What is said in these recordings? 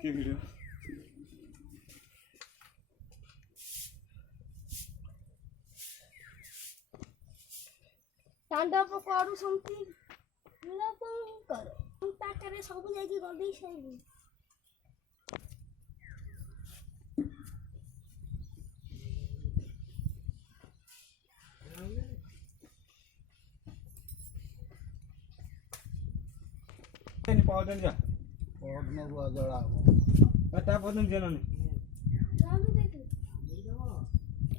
Que vídeo? तांडव करू समथी कर हम ताकरे सब जाई गली सही नहीं पावदन जा पौधन को जड़ा पता पदन जननी हम देख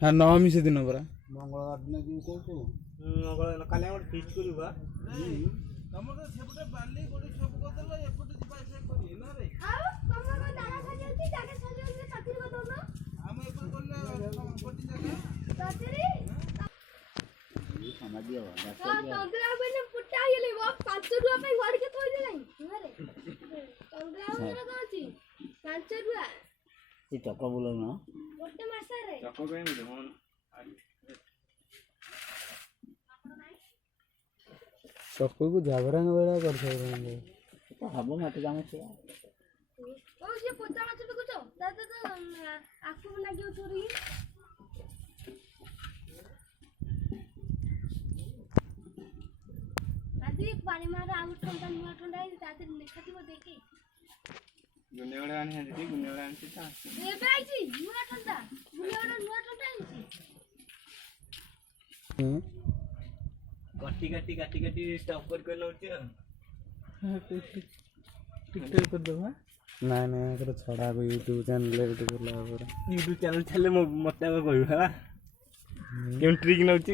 हां नवमी से दिन परा मंगलवार दिन की कहतो मंगल काले हम फीस्ट करबा तमर सेपटे बाली गोडी सब करदेला एपटे जिबा से करी ना रे आ तमर दादा सजौती जाके सजौती चाकरी बतो ना हम एपर करले पटी जगह चाकरी ये समझ दिया हां तंदरा बने पुट्टा गेले वो 5 रुपया पे गाड़ी के थोड़ी नहीं अरे तंदरा बने काची 5 रुपया ये टका बोलो ना गोटे मास रे चको गए नहीं चक्कू को जाबरा बेड़ा कर सकते तो हबो मत जाने से ओ ये पोचा माछ बिकुचो दादा तो आखु लागियो चोरी आदि पानी मारा आउ ठंडा नुआ ठंडा ताते लेखाथिबो देखि गुनेवडा आनी हंदी गुनेवडा आनी ता ए बाईची नुआ ठंडा आइची काटी स्टॉप कर नउची टिकटॉक कर दो हां नहीं नहीं कर छड़ा को YouTube चैनल ले तो बोला YouTube चैनल छले मते कहू हला केम ट्रिक नउची